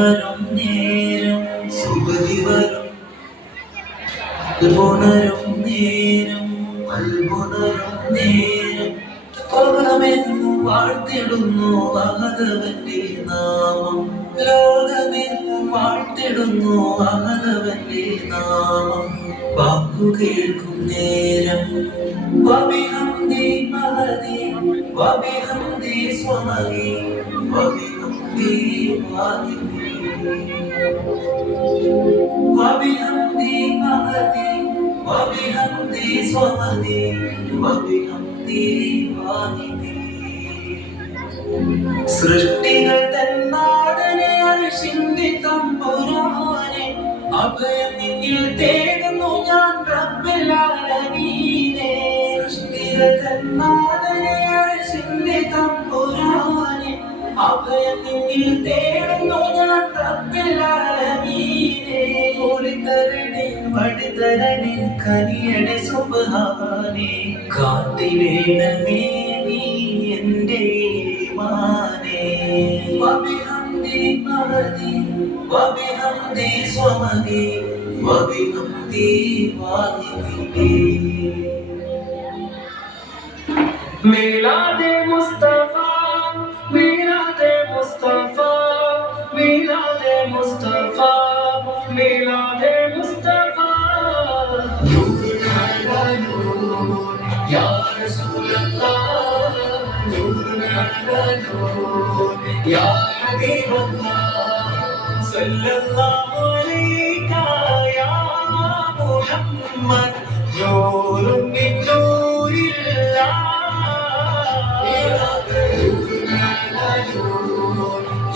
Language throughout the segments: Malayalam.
വരും നേരം സുഗതി വരും അൽപുണരും നേരം അൽപുണരും നേരം ലോകമെങ്ങും വാഴ്ത്തിടുന്നു അഹദവന്റെ നാമം ലോകമെങ്ങും വാഴ്ത്തിടുന്നു അഹദവന്റെ നാമം വാക്കു കേൾക്കും നേരം വബിഹംദി മഹദി വബിഹംദി സ്വമദി വബിഹംദി വാഹിദി വബിഹംദി മഹദി വബിഹംദി സ്വമദി വബിഹംദി വാഹിദി സൃഷ്ടികൾ തന്നാടനെ അർശിന്റെ തമ്പുരാനെ അഭയം നിന്നിൽ തേടുന്നു ഞാൻ റബ്ബുൽ ആലമീനെ സൃഷ്ടികൾ തന്നാടനെ അർശിന്റെ തമ്പുരാനെ അഭയം നിന്നിൽ തേടുന്നു ഞാൻ റബ്ബുൽ ആലമീനെ ഓടിത്തരണേ വടിതരണേ കനിയണേ സുബ്ഹാനേ കാത്തിടേണമേ നീ എൻ്റെ ഈമാനേ വബിഹംദി മഹദി വബിഹംദി സ്വമദി വബിഹംദി വാഹിദി മിലാദെ മുസ്തഫ മിലാദെ മുസ്തഫ മിലാദെ മുസ്തഫ മിലാദെ മുസ്തഫ നൂർ അലാ നൂർ യാ റസൂലല്ലാഹ് നൂർ അലാ നൂർ യാ ഹബീബല്ലാഹ് സല്ലല്ലാഹു അലൈക യാ മുഹമ്മദ് നൂറുൻ മിൻ നൂരില്ലാഹ്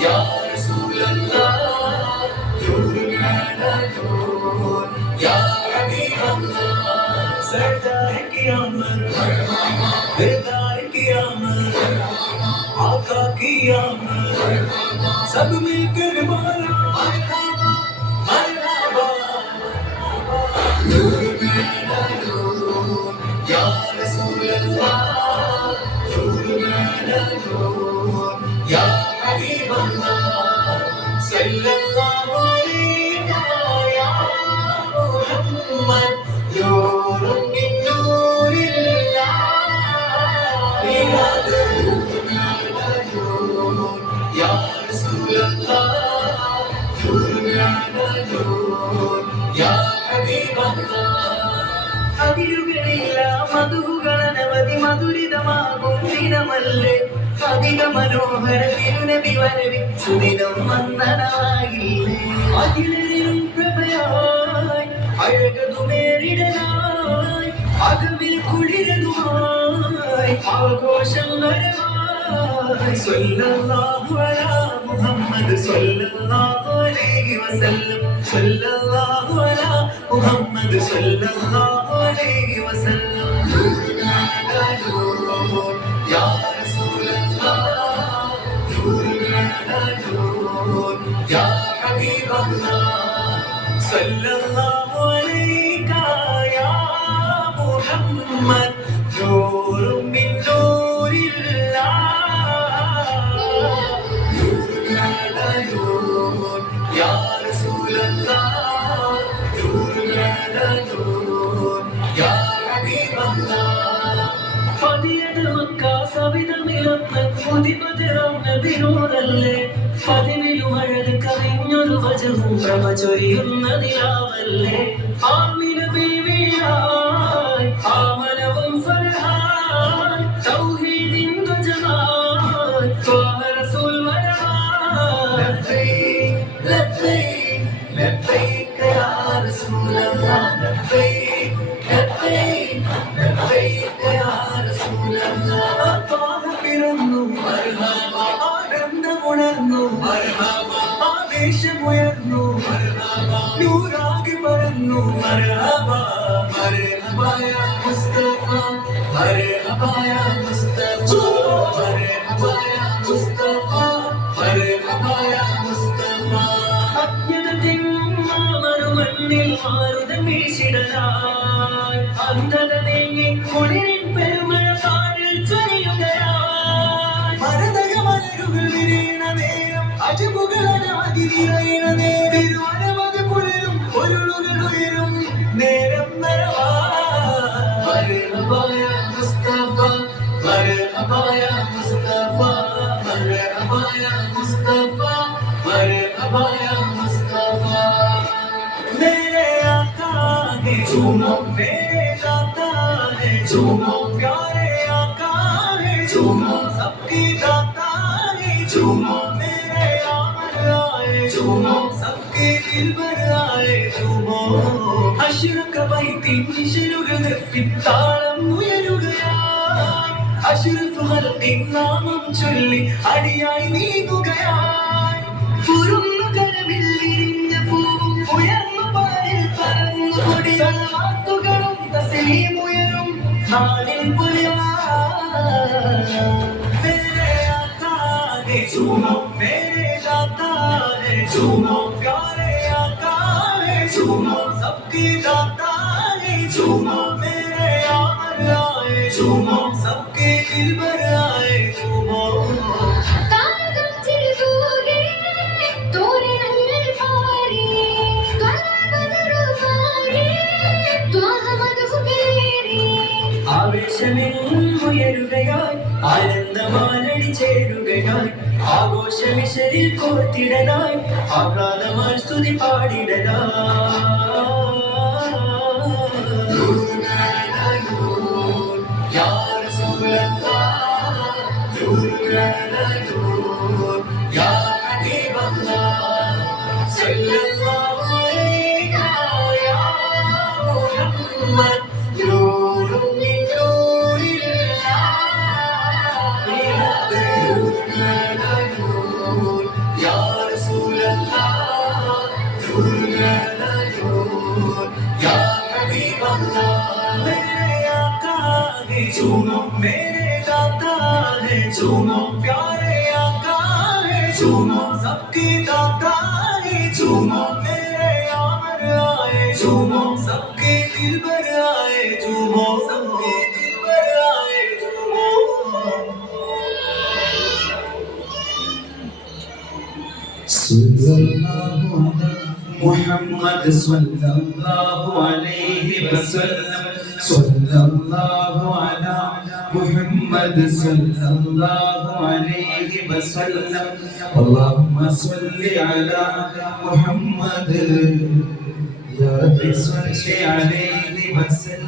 യാ റസൂലല്ലാഹ് നൂർ അലാ നൂർ യാ ഹബീബല്ലാഹ് സജദാ ഖിയാമത്ത് दिलदार क़यामत आका क़यामत सब मिलकर बोलो मरहबा मरहबा नूर अला नूर या रसूल अल्लाह नूर अला नूर या हबीब अल्लाह सल्लल्लाहु अलैहि या मुहम्मद नूरुन मिन नूरिल्लाह या रसूल अल्लाह नूर अला नूर या हबीब अल्लाह അതിരുകളില്ല മധുകളനവധി മധുരിതമാകും ദിനമല്ലേ അധിക മനോഹര തിരുനബി വരവിച്ചു ദിനം വന്ദനമായില്ലേ അഖിലരിലും പ്രഭയായി അഴകതുമേറിടനായി അകവിൽ കുളിരതുമായി ആഘോഷം വരവായി സ്വല്ലല്ലാഹു അലാ മുഹമ്മദ് സ്വല്ലല്ലാഹു അലൈഹി വസല്ലം സ്വല്ലല്ലാഹു അലാ മുഹമ്മദ് സ്വല്ലല്ലാഹു അലൈഹി വസല്ലം നൂർ അലാ നൂർ യാ റസൂലല്ലാഹ് നൂർ അലാ നൂർ യാ ഹബീബല്ലാഹ് സ്വല്ലല്ലാഹു അലൈക യാ മുഹമ്മദ് നൂറുൻ മിൻ നൂരില്ലാഹ് നൂർ അലാ നൂർ യാ റസൂലല്ലാഹ് നൂർ അലാ നൂർ യാ ഹബീബല്ലാഹ് പതിയത് മക്ക സവിധമിലൊന്ന് പുതിപതിറാം നബിയോടല്ലേ പതിവിലും അഴക് കവിഞ്ഞൊരു വചവും പ്രഭ ചൊരിയുന്ന നിലാവല്ലേ ആമിന ബീവിയായി ആമനവും ഫർഹാൻ തൗഹീദിൻ ധ്വജമായി ത്വാഹ റസൂൽ വരവായി ലബ്ബൈക് ലബ്ബൈക് യാ റസൂലല്ലാഹ് ലബ്ബൈക് ലബ്ബൈക് ലബ്ബൈക് യാ റസൂലല്ലാഹ് ത്വാഹ പിറന്നു മർഹബ ആനന്ദമുണർന്നു മർഹബ ആവേശമുയർന്നു മർഹബ നൂറാകെ പരന്നു മർഹബ മർഹബ യാ മുസ്തഫ മർഹബ യാ മുസ്തഫ മർഹബ യാ മുസ്തഫ മർഹബ യാ മുസ്തഫ അജ്ഞത തിങ്ങും മാമരുമണ്ണിൽ മാറുതൻ വീശിടലായി അന്ധത നീങ്ങി കുളിരിൻ പെരുമഴ കാടിൽ ചൊരിയുകയായി മരതക മലരുകൾ വിരിയണ നേരം തിരുവനവത് പുലരും പൊരുളുകളുയരും നേരം മർഹബായ മുസ്തഫ മർഹബായ മുസ്തഫ മർഹബായ മുസ്തഫ മർഹബായ മുസ്തഫ मेरे आका है झूमो मेरे दाता है झूमो प्यारे आका है झूमो सबकी दाता है झूमो मेरे आमर आए झूमो सबके दिल भर आए झूमो अशरक बैती निशरुगद फिताളം ഉയരുകയായി അഷ്റഫ് ഖൽഖിൻ നാമം ചൊല്ലി അടിയായി നീങ്ങുകയായി പുരുന്നു കരമിൽ വിരിഞ്ഞ പൂവും ഉയർന്നു പാരിൽ പറന്നു കൊടി സലാത്തുകളും തസ്ലീമുയരും നാളിൽ मेरे आका है झूमो मेरे दाता है झूमो प्यारे आका है झूमो सबकी दाता है झूमो मेरे आमर आए झूमो सबके दिल भर आए झूमो ആവേശമെന്നുയരുകയായി ആനന്ദമാലടി ചേരുകയായി ആഘോഷമിശരിൽ കോർത്തിടനായി ആഹ്ലാദമായി സ്തുതി झूमो मेरे दाता है झूमो प्यारे आका है झूमो सबकी दाता है झूमो मेरे आमर आए झूमो सबके दिल भर आए झूमो सबके दिल भर आए झूमो محمد صلى الله عليه وسلم صلى الله على محمد صلى الله عليه وسلم اللهم صل على محمد يا رب صل عليه وسلم